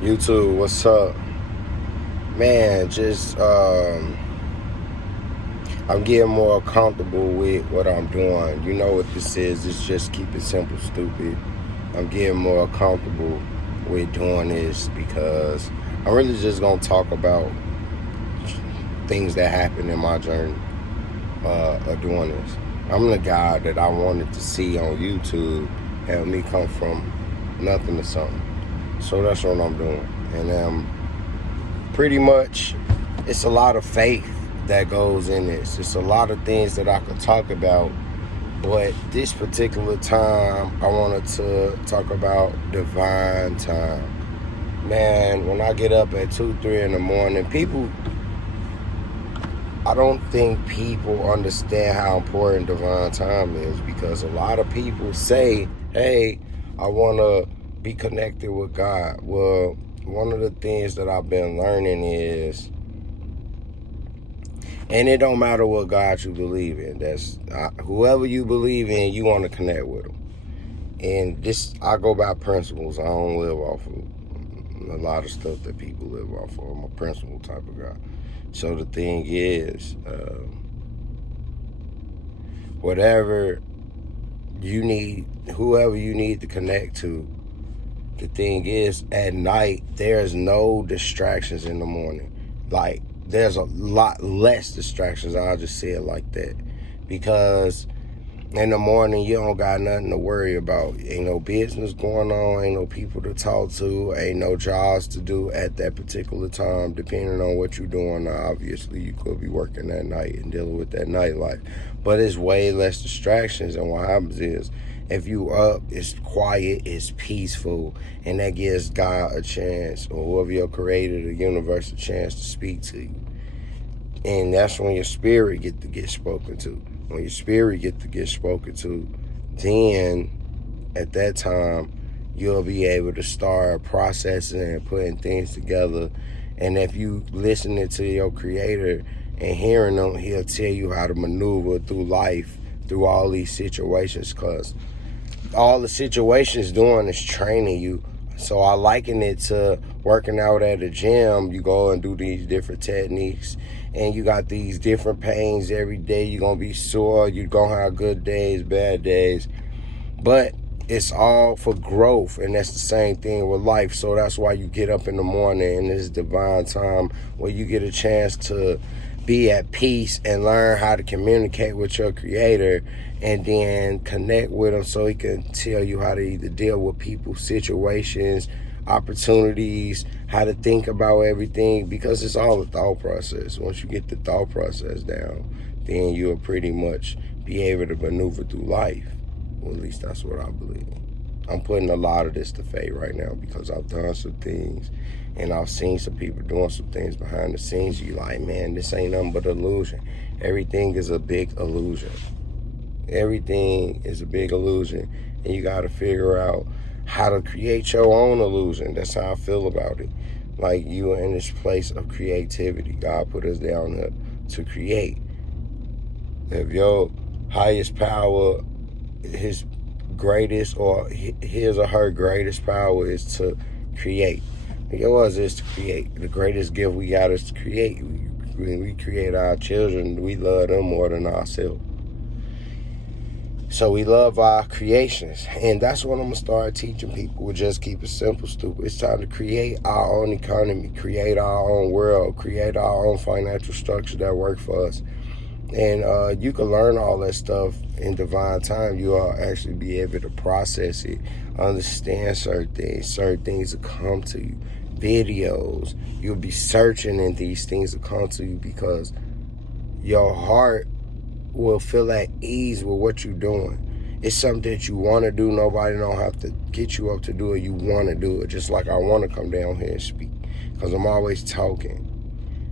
YouTube, what's up? Man, I'm getting more comfortable with what I'm doing. You know what this is. It's just keep it simple, stupid. I'm getting more comfortable with doing this because I'm really just going to talk about things that happened in my journey of doing this. I'm the guy that I wanted to see on YouTube help me come from nothing to something. So that's what I'm doing. And pretty much it's a lot of faith that goes in this. It's a lot of things that I could talk about, but this particular time I wanted to talk about divine time. Man, when I get up at 2, 3 in the morning, I don't think people understand how important divine time is, because a lot of people say, hey, I want to be connected with God. Well, one of the things that I've been learning is, and it don't matter what God you believe in, that's whoever you believe in, you want to connect with them. And this, I go by principles. I don't live off of a lot of stuff that people live off of. I'm a principle type of guy. So the thing is, whatever you need, whoever you need to connect to, the thing is, at night, there's no distractions in the morning. Like, there's a lot less distractions, I'll just say it like that. Because in the morning, you don't got nothing to worry about. Ain't no business going on, ain't no people to talk to, ain't no jobs to do at that particular time, depending on what you're doing. Now, obviously, you could be working that night and dealing with that nightlife. But it's way less distractions, and what happens is, if you up, it's quiet, it's peaceful, and that gives God a chance, or whoever your creator, the universe, a chance to speak to you. And that's when your spirit get spoken to. When your spirit get spoken to, then at that time, you'll be able to start processing and putting things together. And if you listening to your creator and hearing him, he'll tell you how to maneuver through life, through all these situations, because all the situations doing is training you. So I liken it to working out at a gym. You go and do these different techniques, and you got these different pains every day. You're going to be sore. You're going to have good days, bad days. But it's all for growth, and that's the same thing with life. So that's why you get up in the morning in this divine time where you get a chance to be at peace and learn how to communicate with your creator, and then connect with him so he can tell you how to either deal with people, situations, opportunities, how to think about everything, because it's all a thought process. Once you get the thought process down, then you'll pretty much be able to maneuver through life. Well, at least that's what I believe. I'm putting a lot of this to fate right now because I've done some things and I've seen some people doing some things behind the scenes. You like, man, this ain't nothing but illusion. Everything is a big illusion. Everything is a big illusion, and you got to figure out how to create your own illusion. That's how I feel about it. Like, you are in this place of creativity. God put us down here to create. If your highest power, his greatest, or his or her greatest power is to create. Yours is to create. The greatest gift we got is to create. When we create our children, we love them more than ourselves. So we love our creations. And that's what I'm going to start teaching people. We'll just keep it simple, stupid. It's time to create our own economy, create our own world, create our own financial structure that work for us. And you can learn all that stuff in divine time. You'll actually be able to process it, understand certain things. Certain things will come to you. Videos. You'll be searching, and these things will come to you because your heart will feel at ease with what you're doing. It's something that you want to do. Nobody don't have to get you up to do it. You want to do it. Just like I want to come down here and speak, because I'm always talking.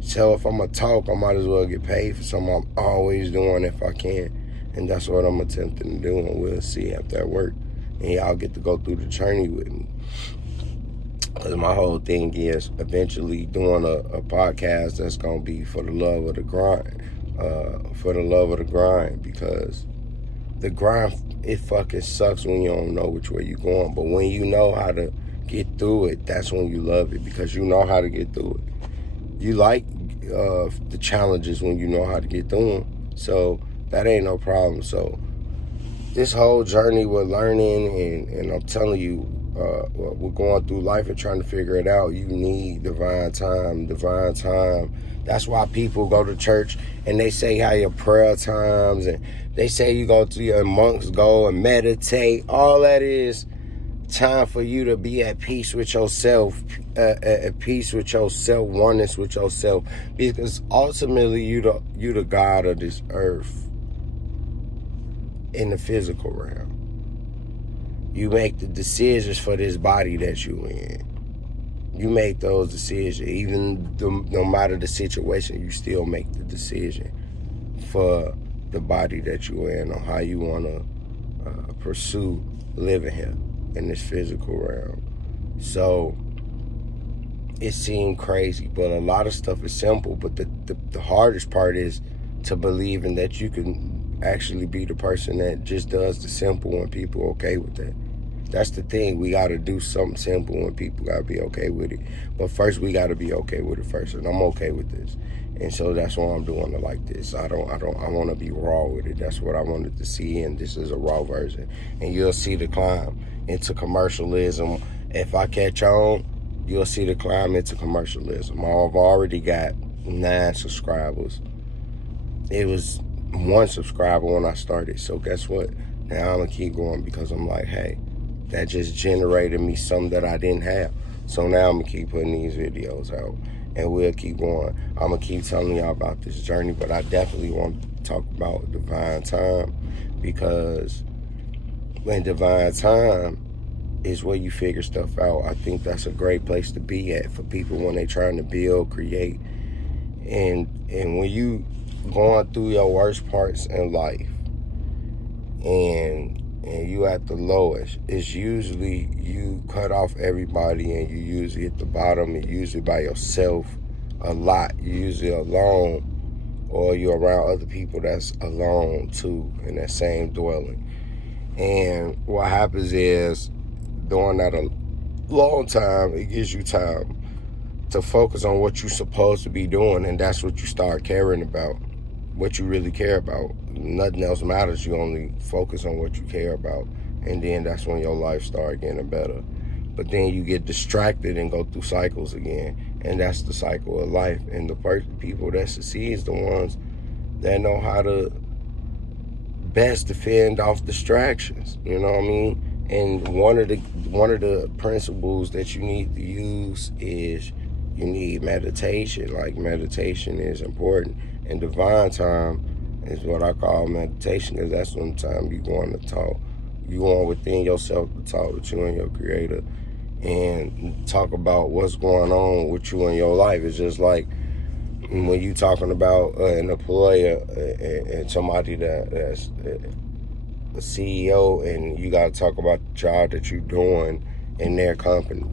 So if I'm going to talk, I might as well get paid for something I'm always doing if I can. And that's what I'm attempting to do, and we'll see if that works. And y'all get to go through the journey with me. Because my whole thing is eventually doing a podcast that's going to be for the love of the grind. For the love of the grind, because the grind, it fucking sucks when you don't know which way you're going. But when you know how to get through it, that's when you love it, because you know how to get through it. You like the challenges when you know how to get through them. So that ain't no problem. So this whole journey with learning, and I'm telling you, we're going through life and trying to figure it out. You need divine time, divine time. That's why people go to church and they say how your prayer times, and they say you go to your monks go and meditate. All that is time for you to be at peace with yourself, at peace with yourself, oneness with yourself, because ultimately you the God of this earth in the physical realm. You make the decisions for this body that you in. You make those decisions. Even no matter the situation, you still make the decision for the body that you in, on how you want to pursue living here in this physical realm. So it seemed crazy, but a lot of stuff is simple. But the hardest part is to believe in that you can actually be the person that just does the simple when people are okay with that. That's the thing. We got to do something simple when people got to be okay with it. But first, we got to be okay with it first. And I'm okay with this. And so that's why I'm doing it like this. I want to be raw with it. That's what I wanted to see. And this is a raw version. And you'll see the climb into commercialism. If I catch on, you'll see the climb into commercialism. I've already got 9 subscribers. It was 1 subscriber when I started. So guess what? Now I'm going to keep going, because I'm like, hey, that just generated me something that I didn't have. So now I'm going to keep putting these videos out, and we'll keep going. I'm going to keep telling y'all about this journey, but I definitely want to talk about divine time, because when divine time is where you figure stuff out. I think that's a great place to be at for people when they're trying to build, create. And when you going through your worst parts in life, and you at the lowest, it's usually you cut off everybody, and you usually at the bottom, and usually by yourself a lot. You're usually alone, or you're around other people that's alone too in that same dwelling. And what happens is, during that a long time, it gives you time to focus on what you're supposed to be doing, and that's what you start caring about, what you really care about. Nothing else matters. You only focus on what you care about, and then that's when your life starts getting better. But then you get distracted and go through cycles again, and that's the cycle of life. And the people that succeed is the ones that know how to best defend off distractions. You know what I mean? And one of the principles that you need to use is you need meditation. Like, meditation is important. And divine time is what I call meditation, because that's when time you going to talk. You going within yourself to talk with you and your creator, and talk about what's going on with you in your life. It's just like when you talking about an employer and somebody that's a CEO, and you got to talk about the job that you're doing in their company.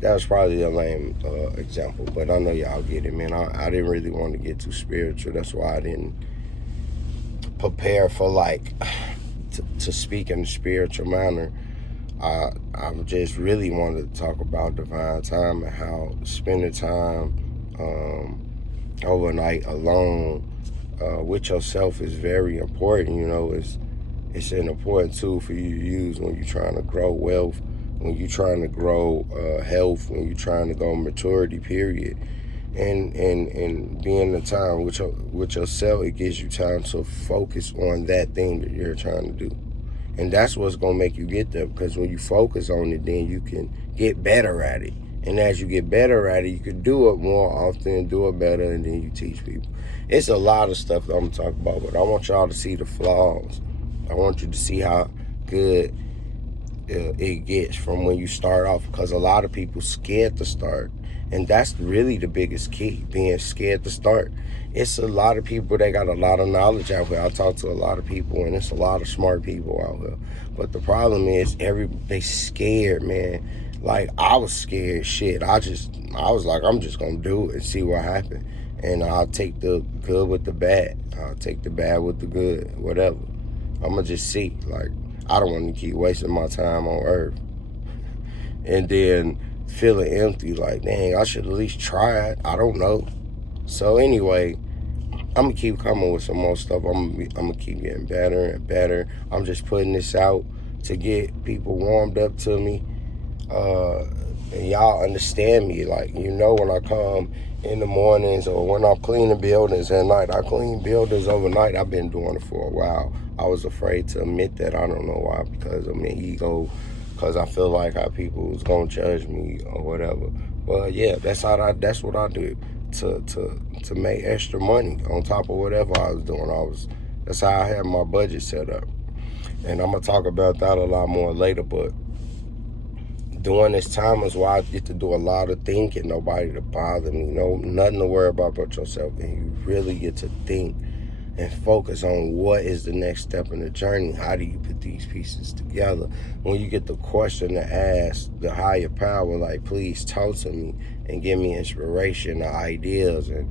That was probably a lame example, but I know y'all get it, man. I didn't really want to get too spiritual. That's why I didn't prepare for, like, to speak in a spiritual manner. I just really wanted to talk about divine time, and how spending time overnight alone with yourself is very important. You know, it's an important tool for you to use when you're trying to grow wealth, when you're trying to grow health, when you're trying to go maturity, period. And being the time with yourself, it gives you time to focus on that thing that you're trying to do. And that's what's going to make you get there, because when you focus on it, then you can get better at it. And as you get better at it, you can do it more often, do it better, and then you teach people. It's a lot of stuff that I'm talking about, but I want y'all to see the flaws. I want you to see how good it gets from when you start off, because a lot of people scared to start. And that's really the biggest key, being scared to start. It's a lot of people that got a lot of knowledge out here. I talk to a lot of people, and it's a lot of smart people out here. But the problem is, they scared, man. Like, I was scared, shit. I was like, I'm just gonna do it and see what happens. And I'll take the good with the bad. I'll take the bad with the good, whatever. I'm gonna just see. Like, I don't want to keep wasting my time on earth. and then feeling empty, like, dang, I should at least try it. I don't know. So anyway, I'm gonna keep coming with some more stuff. I'm gonna keep getting better and better. I'm just putting this out to get people warmed up to me. And y'all understand me. Like, when I come in the mornings or when I'm cleaning buildings at night, I clean buildings overnight. I've been doing it for a while. I was afraid to admit that. I don't know why, because of my ego, because I feel like how people was gonna judge me or whatever. But yeah, that's what I do to make extra money on top of whatever I was doing. That's how I had my budget set up. And I'm gonna talk about that a lot more later, but during this time is why I get to do a lot of thinking, nobody to bother me, nothing to worry about but yourself. And you really get to think and focus on what is the next step in the journey. How do you put these pieces together? When you get the question to ask the higher power, like, please talk to me and give me inspiration, ideas, and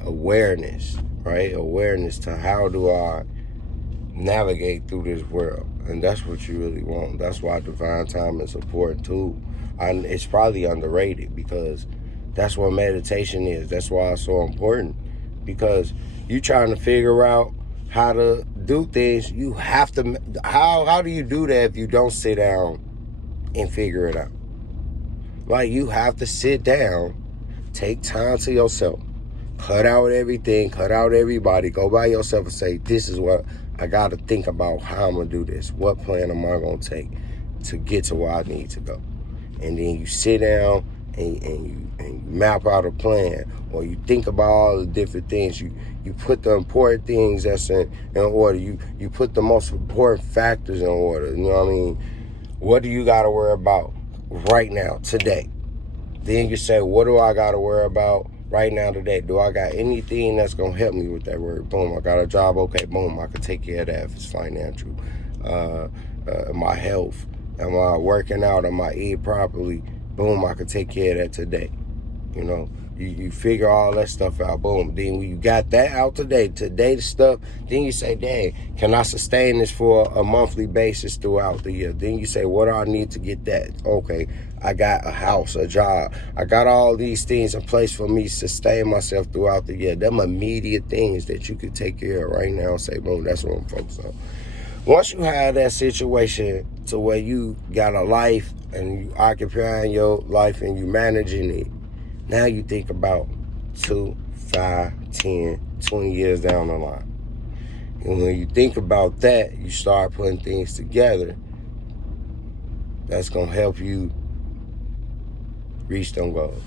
awareness, right? Awareness to how do I navigate through this world. And that's what you really want. That's why divine time is important too. And it's probably underrated, because that's what meditation is. That's why it's so important, because you trying to figure out how to do things. You have to. How do you do that if you don't sit down and figure it out? Like, you have to sit down, take time to yourself, cut out everything, cut out everybody, go by yourself and say, this is what I got to think about, how I'm going to do this. What plan am I going to take to get to where I need to go? And then you sit down and you map out a plan, or you think about all the different things. You put the important things that's in order. You put the most important factors in order. You know what I mean? What do you got to worry about right now, today? Then you say, what do I got to worry about right now, today? Do I got anything that's going to help me with that word? Boom, I got a job. Okay, boom, I can take care of that if it's financial. My health. Am I working out? Am I eating properly? Boom, I can take care of that today. You figure all that stuff out. Boom. Then when you got that out today stuff, then you say, dang, can I sustain this for a monthly basis throughout the year? Then you say, what do I need to get that? Okay, I got a house, a job. I got all these things in place for me to sustain myself throughout the year. Them immediate things that you could take care of right now and say, boom, that's what I'm focused on. Once you have that situation to where you got a life and you occupying your life and you managing it, now you think about 2, 5, 10, 20 years down the line. And when you think about that, you start putting things together that's going to help you reach them goals.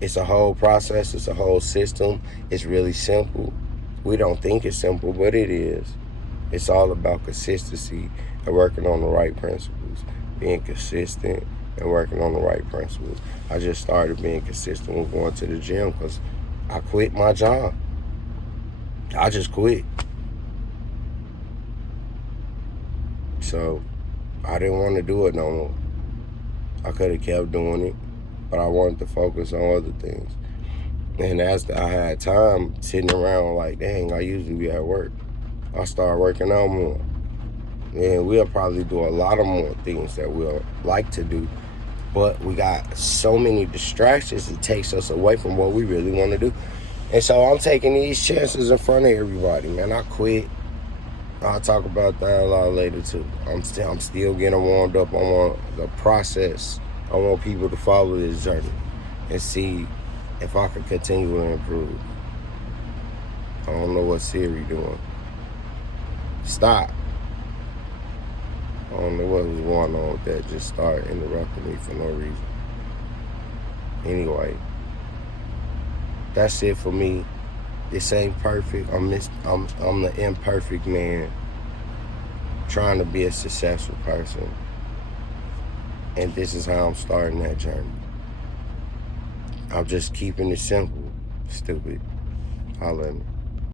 It's a whole process. It's a whole system. It's really simple. We don't think it's simple, but it is. It's all about consistency and working on the right principles, being consistent and working on the right principles. I just started being consistent with going to the gym because I quit my job. I just quit. So I didn't want to do it no more. I could have kept doing it, but I wanted to focus on other things. And as I had time sitting around like, dang, I usually be at work. I started working out more. And we'll probably do a lot of more things that we'll like to do. But we got so many distractions, it takes us away from what we really want to do. And so I'm taking these chances in front of everybody, man. I quit. I'll talk about that a lot later too. I'm still getting warmed up on the process. I want people to follow this journey and see if I can continue to improve. I don't know what Siri doing. Stop. I don't know what was going on with that. Just started interrupting me for no reason. Anyway, that's it for me. This ain't perfect. I'm the imperfect man trying to be a successful person. And this is how I'm starting that journey. I'm just keeping it simple. Stupid. Holla at me.